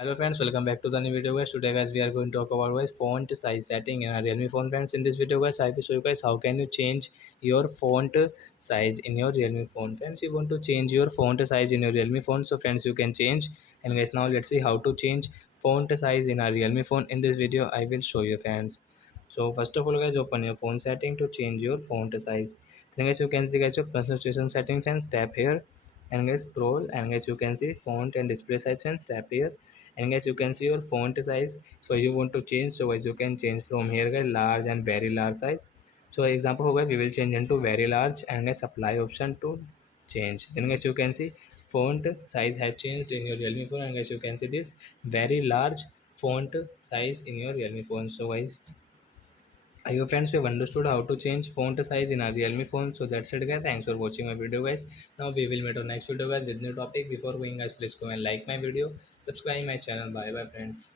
Hello friends, welcome back to the new video guys. Today guys we are going to talk about guys font size setting in our Realme phone friends. In this video guys I will show you guys how can you change your font size in your Realme phone friends. You want to change your font size in your Realme phone, so friends you can change. And guys now let's see how to change font size in our Realme phone. In this video I will show you friends. So first of all guys, open your phone setting to change your font size. Then guys you can see guys your concentration settings and tap here, and guys scroll, and guys you can see font and display size and tap here, and guys you can see your font size. So you want to change, so guys you can change from here guys large and very large size. So example for guys we will change into very large, and guys apply option to change. Then guys you can see font size has changed in your Realme phone, and guys you can see this very large font size in your Realme phone. So guys I hope friends you have understood how to change font size in our Realme phone. So that's it guys. Thanks for watching my video guys. Now we will meet on next video guys with new topic. Before going guys, please go and like my video, subscribe my channel. Bye bye friends.